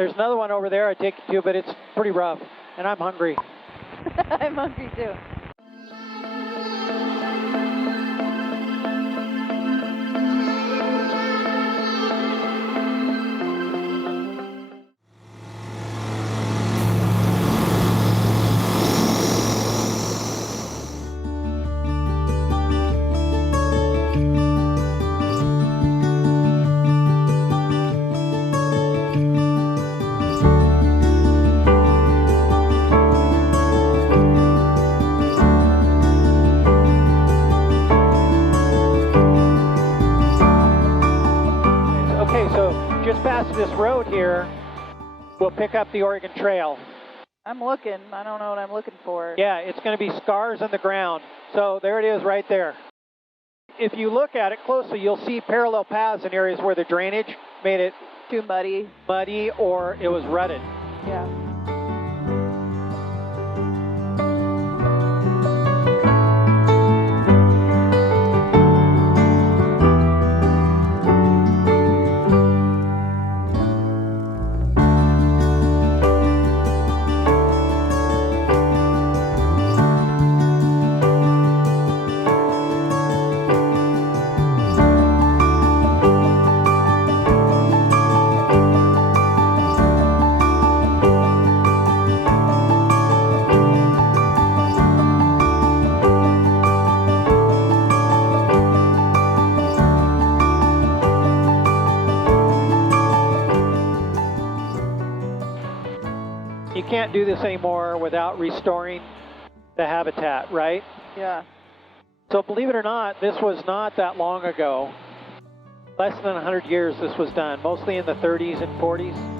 There's another one over there I'd take you to, but it's pretty rough, and I'm hungry. I'm hungry too. Just past this road here, we'll pick up the Oregon Trail. I'm looking. I don't know what I'm looking for. Yeah, it's going to be scars in the ground. So there it is right there. If you look at it closely, you'll see parallel paths in areas where the drainage made it too muddy or it was rutted. Yeah. You can't do this anymore without restoring the habitat, right? Yeah. So believe it or not, this was not that long ago. Less than 100 years this was done, mostly in the 30s and 40s.